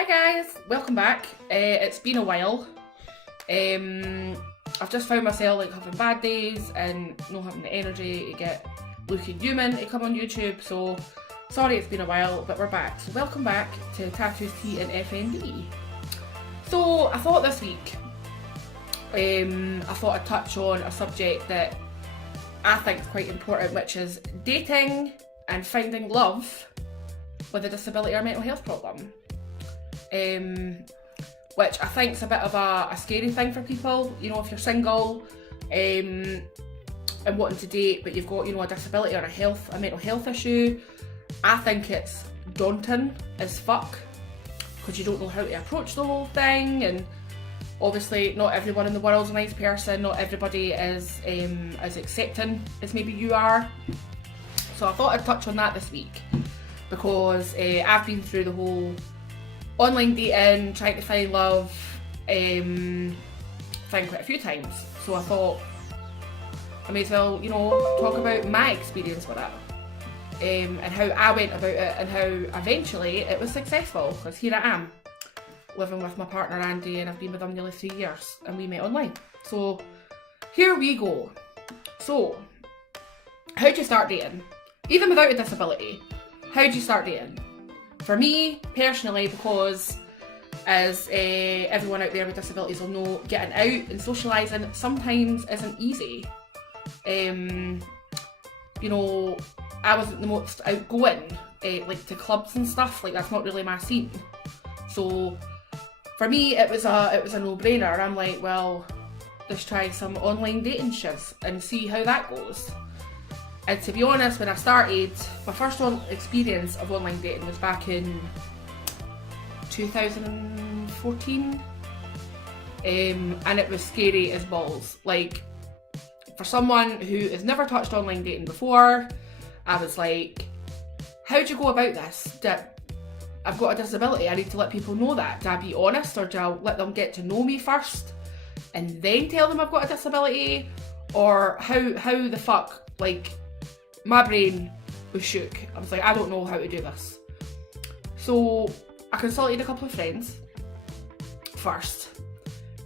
Hi guys, welcome back. It's been a while. I've just found myself like having bad days and not having the energy to get looking human to come on YouTube, so sorry it's been a while, but we're back. So welcome back to Tattoos, Tea and FND. So I thought this week, I thought I'd touch on a subject that I think is quite important, which is dating and finding love with a disability or mental health problem. Which I think is a bit of a scary thing for people. You know, if you're single and wanting to date, but you've got, you know, a disability or a mental health issue, I think it's daunting as fuck because you don't know how to approach the whole thing. And obviously, not everyone in the world's a nice person. Not everybody is as accepting as maybe you are. So I thought I'd touch on that this week because I've been through the whole online dating, trying to find love thing quite a few times. So I thought I may as well, you know, talk about my experience with it and how I went about it and how eventually it was successful, because here I am living with my partner Andy, and I've been with him nearly 3 years, and we met online. So here we go. So how do you start dating? Even without a disability, how do you start dating? For me, personally, because as everyone out there with disabilities will know, getting out and socialising sometimes isn't easy. You know, I wasn't the most outgoing, like to clubs and stuff, like that's not really my scene. So for me, it was a no-brainer. I'm like, well, let's try some online dating shiz and see how that goes. And to be honest, when I started, my first experience of online dating was back in 2014, and it was scary as balls. Like, for someone who has never touched online dating before, I was like, how do you go about this? I've got a disability, I need to let people know that. Do I be honest, or do I let them get to know me first and then tell them I've got a disability? Or how the fuck, like, my brain was shook. I was like, I don't know how to do this. So I consulted a couple of friends first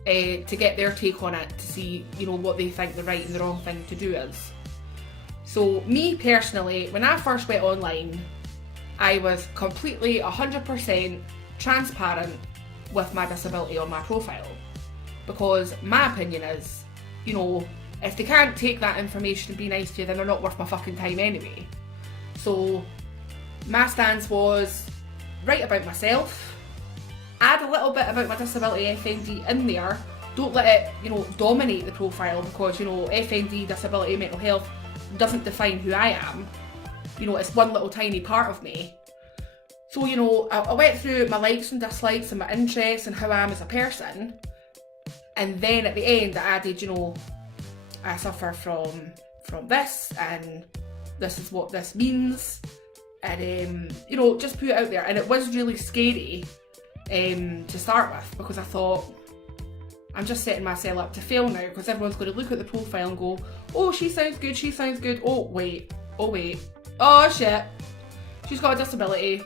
to get their take on it, to see, you know, what they think the right and the wrong thing to do is. So me personally, when I first went online, I was completely 100% transparent with my disability on my profile, because my opinion is, you know, if they can't take that information and be nice to you, then they're not worth my fucking time anyway. So my stance was, write about myself, add a little bit about my disability FND in there. Don't let it, you know, dominate the profile, because, you know, FND, disability, mental health doesn't define who I am. You know, it's one little tiny part of me. So, you know, I went through my likes and dislikes and my interests and how I am as a person. And then at the end I added, you know, I suffer from this, and this is what this means, and you know, just put it out there. And it was really scary to start with, because I thought, I'm just setting myself up to fail now, because everyone's going to look at the profile and go, oh, she sounds good, oh wait, oh shit, she's got a disability.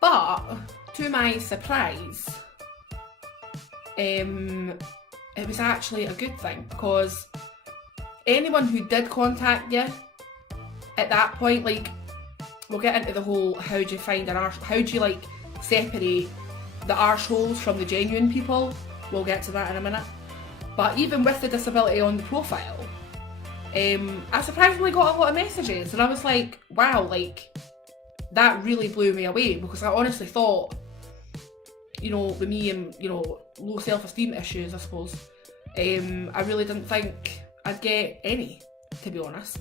But to my surprise, it was actually a good thing, because anyone who did contact you at that point, like, we'll get into the whole how do you find how do you like separate the arseholes from the genuine people, we'll get to that in a minute. But even with the disability on the profile, I surprisingly got a lot of messages, and I was like, wow, like, that really blew me away, because I honestly thought, you know, with me and, you know, low self-esteem issues, I suppose, I really didn't think I'd get any, to be honest.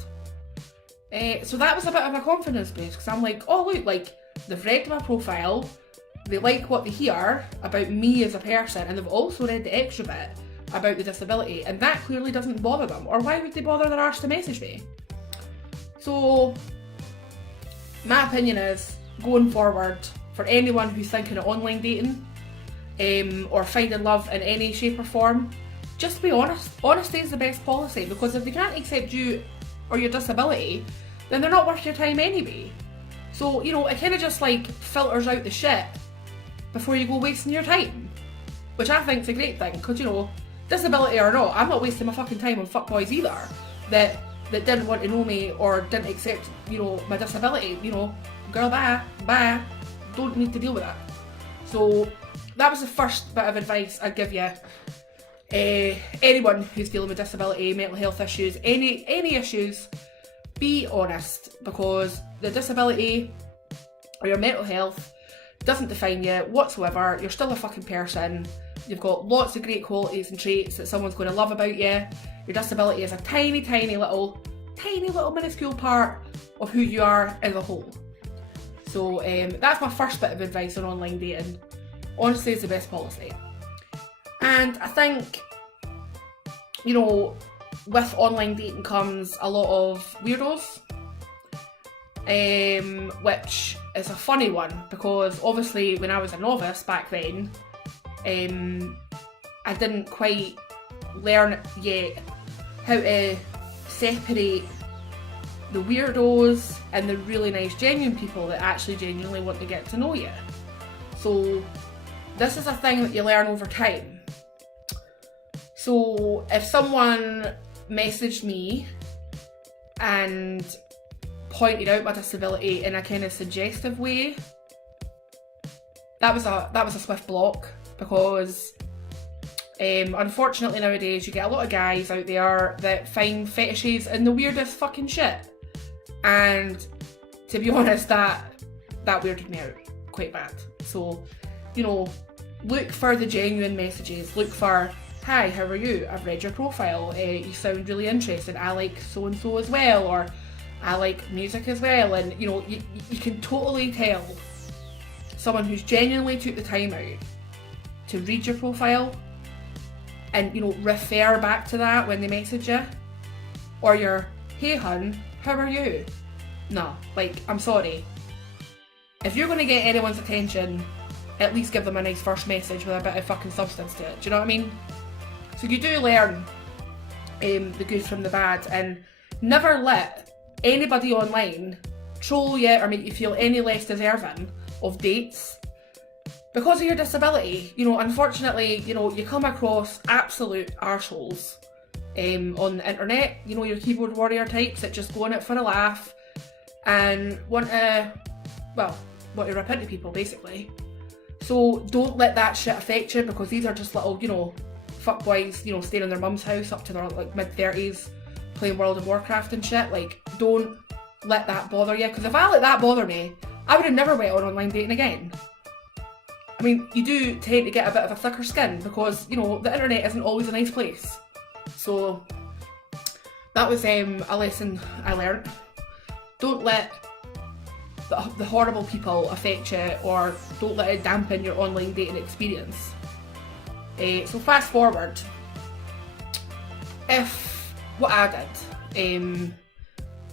So that was a bit of a confidence boost, because I'm like, oh look, like, they've read my profile, they like what they hear about me as a person, and they've also read the extra bit about the disability, and that clearly doesn't bother them, or why would they bother their arse to message me? So my opinion is, going forward, for anyone who's thinking of online dating or finding love in any shape or form, just be honest. Honesty is the best policy, because if they can't accept you or your disability, then they're not worth your time anyway. So, you know, it kind of just like filters out the shit before you go wasting your time. Which I think is a great thing, because, you know, disability or not, I'm not wasting my fucking time on fuckboys either that didn't want to know me or didn't accept, you know, my disability. You know, girl, bye, don't need to deal with that. So that was the first bit of advice I'd give you. Anyone who's dealing with disability, mental health issues, any issues, be honest, because the disability or your mental health doesn't define you whatsoever. You're still a fucking person. You've got lots of great qualities and traits that someone's going to love about you. Your disability is a tiny little minuscule part of who you are as a whole. So that's my first bit of advice on online dating. Honestly, it's the best policy. And I think, you know, with online dating comes a lot of weirdos, which is a funny one, because obviously when I was a novice back then, I didn't quite learn yet how to separate the weirdos and the really nice genuine people that actually genuinely want to get to know you. So this is a thing that you learn over time. So if someone messaged me and pointed out my disability in a kind of suggestive way, that was a swift block, because unfortunately nowadays you get a lot of guys out there that find fetishes in the weirdest fucking shit, and to be honest, that weirded me out quite bad. So, you know, look for the genuine messages. Look for, hi, how are you? I've read your profile. You sound really interested. I like so and so as well, or I like music as well. And you know, you can totally tell someone who's genuinely took the time out to read your profile and, you know, refer back to that when they message you. Or your, hey hun, how are you? No, like, I'm sorry. If you're going to get anyone's attention, at least give them a nice first message with a bit of fucking substance to it. Do you know what I mean? So you do learn the good from the bad, and never let anybody online troll you or make you feel any less deserving of dates because of your disability. You know, unfortunately, you know, you come across absolute arseholes on the internet. You know, your keyboard warrior types that just go on it for a laugh and want to rip into people, basically. So don't let that shit affect you, because these are just little, you know, fuckboys, you know, staying in their mum's house up to their like mid-30s playing World of Warcraft and shit. Like, don't let that bother you, because if I let that bother me, I would have never went on online dating again. I mean, you do tend to get a bit of a thicker skin because, you know, the internet isn't always a nice place. So that was a lesson I learned. Don't let the horrible people affect you, or don't let it dampen your online dating experience. So fast forward, if what I did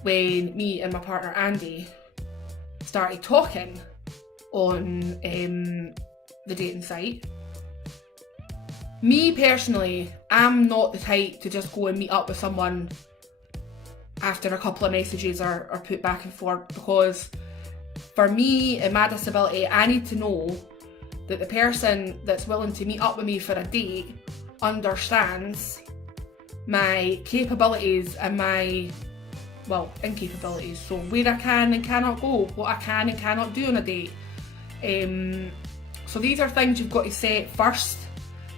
when me and my partner Andy started talking on the dating site, me personally, I'm not the type to just go and meet up with someone after a couple of messages are put back and forth, because for me and my disability, I need to know that the person that's willing to meet up with me for a date understands my capabilities and my, well, incapabilities. So where I can and cannot go, what I can and cannot do on a date. So these are things you've got to set first,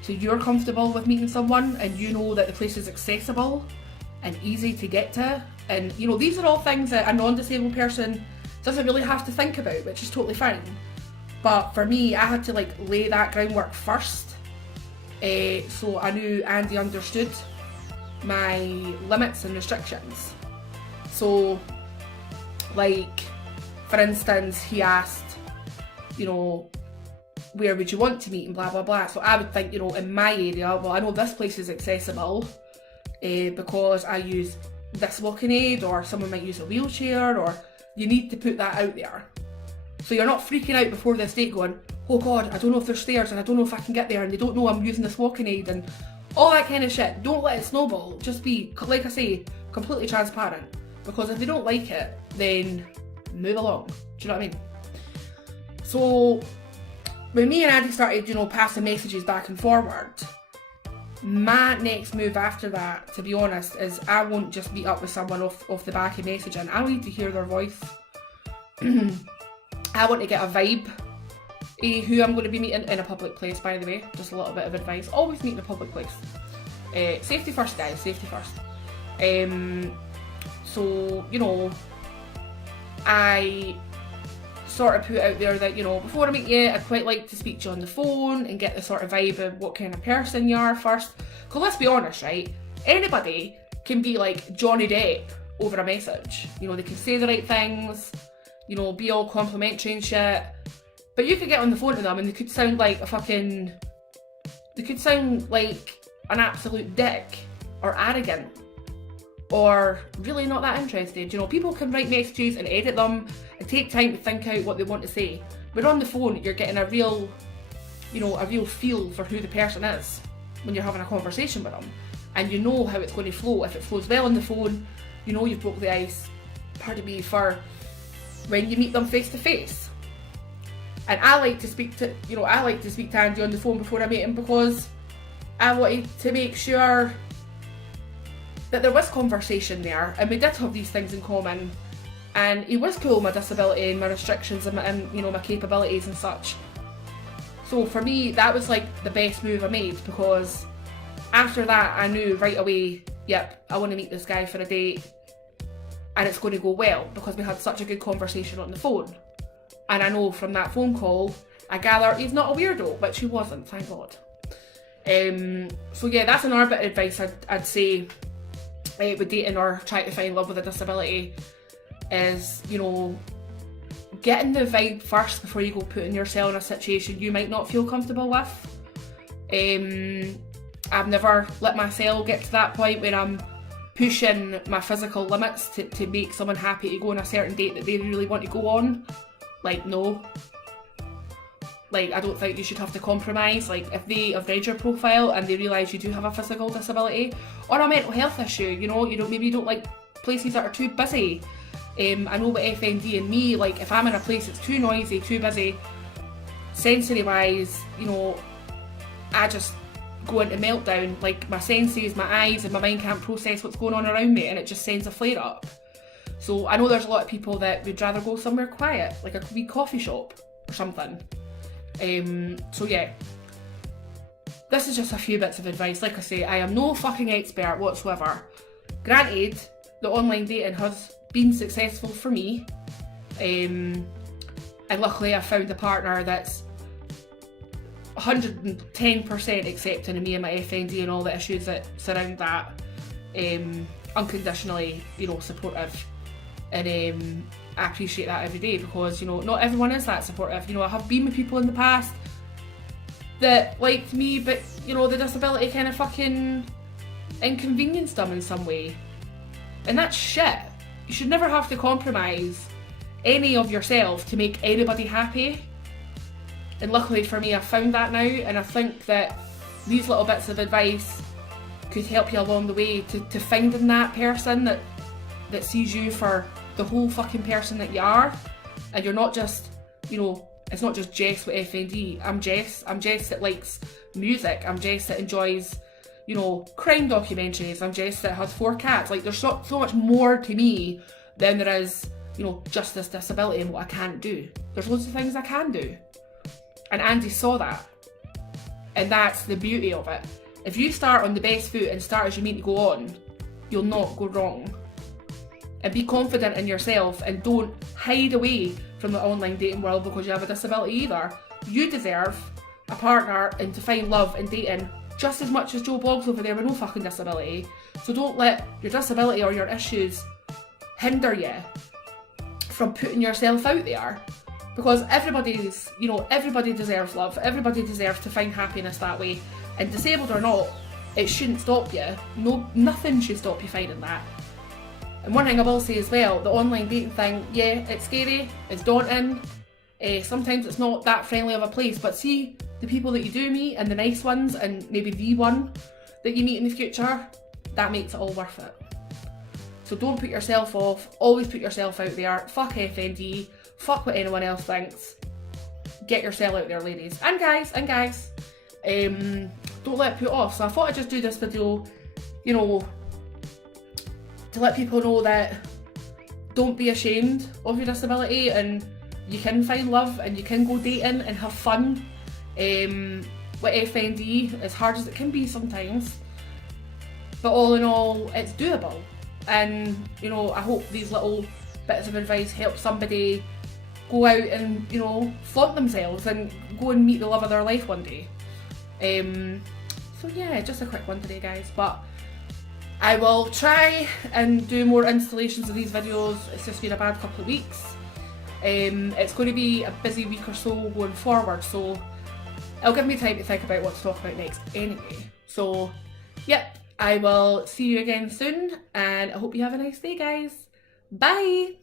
so you're comfortable with meeting someone and you know that the place is accessible and easy to get to. And, you know, these are all things that a non-disabled person doesn't really have to think about, which is totally fine. But for me, I had to like lay that groundwork first, so I knew Andy understood my limits and restrictions. So, like, for instance, he asked, you know, where would you want to meet and blah blah blah. So I would think, you know, in my area, well, I know this place is accessible because I use this walking aid, or someone might use a wheelchair, or you need to put that out there. So you're not freaking out before this date going, oh god, I don't know if there's stairs and I don't know if I can get there and they don't know I'm using this walking aid and all that kind of shit. Don't let it snowball. Just be, like I say, completely transparent. Because if they don't like it, then move along. Do you know what I mean? So when me and Andy started, passing messages back and forward, my next move after that, to be honest, is I won't just meet up with someone off the back of messaging. I need to hear their voice. I want to get a vibe of who I'm going to be meeting in a public place, by the way. Just a little bit of advice. Always meet in a public place. Safety first, guys. Safety first. So, I sort of put out there that, before I meet you, I'd quite like to speak to you on the phone and get the sort of vibe of what kind of person you are first. Because let's be honest, right? Anybody can be like Johnny Depp over a message. They can say the right things, be all complimentary and shit. But you could get on the phone to them and they could sound like they could sound like an absolute dick or arrogant or really not that interested. People can write messages and edit them and take time to think out what they want to say. But on the phone, you're getting a real feel for who the person is when you're having a conversation with them. And you know how it's going to flow. If it flows well on the phone, you've broke the ice, pardon me, for when you meet them face to face. And I like to speak to Andy on the phone before I meet him because I wanted to make sure that there was conversation there and we did have these things in common, and he was cool with my disability and my restrictions and my capabilities and such. So for me, that was like the best move I made, because after that I knew right away, yep, I want to meet this guy for a date and it's going to go well because we had such a good conversation on the phone. And I know from that phone call, I gather he's not a weirdo, which he wasn't, thank God. So yeah, that's another bit of advice I'd say with dating or trying to find love with a disability is, getting the vibe first before you go putting yourself in a situation you might not feel comfortable with. I've never let myself get to that point where I'm pushing my physical limits to make someone happy to go on a certain date that they really want to go on. Like, no. Like, I don't think you should have to compromise. Like, if they have read your profile and they realise you do have a physical disability or a mental health issue, maybe you don't like places that are too busy. I know with FND and me, like, if I'm in a place that's too noisy, too busy, sensory-wise, I just go into meltdown. Like, my senses, my eyes and my mind can't process what's going on around me and it just sends a flare-up. So I know there's a lot of people that would rather go somewhere quiet, like a wee coffee shop or something. So yeah, this is just a few bits of advice. Like I say, I am no fucking expert whatsoever. Granted, the online dating has been successful for me, and luckily I found a partner that's 110% accepting of me and my FND and all the issues that surround that, unconditionally, supportive. And I appreciate that every day because, not everyone is that supportive. I have been with people in the past that liked me, but, the disability kind of fucking inconvenienced them in some way. And that's shit. You should never have to compromise any of yourself to make anybody happy. And luckily for me, I've found that now, and I think that these little bits of advice could help you along the way to finding that person that sees you for the whole fucking person that you are, and you're not just, it's not just Jess with FND. I'm Jess that likes music. I'm Jess that enjoys, crime documentaries. I'm Jess that has 4 cats. Like, there's so much more to me than there is, just this disability and what I can't do. There's loads of things I can do. And Andy saw that. And that's the beauty of it. If you start on the best foot and start as you mean to go on, you'll not go wrong. And be confident in yourself and don't hide away from the online dating world because you have a disability either. You deserve a partner and to find love in dating just as much as Joe Bloggs over there with no fucking disability. So don't let your disability or your issues hinder you from putting yourself out there. Because everybody deserves love. Everybody deserves to find happiness that way. And disabled or not, it shouldn't stop you. Nothing should stop you finding that. And one thing I will say as well, the online dating thing, yeah, it's scary, it's daunting, sometimes it's not that friendly of a place, but see the people that you do meet and the nice ones and maybe the one that you meet in the future, that makes it all worth it. So don't put yourself off, always put yourself out there, fuck FND, fuck what anyone else thinks. Get yourself out there, ladies. And guys. Don't let it put off. So I thought I'd just do this video, you know, to let people know that don't be ashamed of your disability, and you can find love and you can go dating and have fun. With FND, as hard as it can be sometimes, but all in all, it's doable. And you know, I hope these little bits of advice help somebody go out and, you know, flaunt themselves and go and meet the love of their life one day. So yeah, just a quick one today, guys, but I will try and do more installations of these videos. It's just been a bad couple of weeks. It's going to be a busy week or so going forward, so it'll give me time to think about what to talk about next anyway. So yep, I will see you again soon, and I hope you have a nice day, guys. Bye!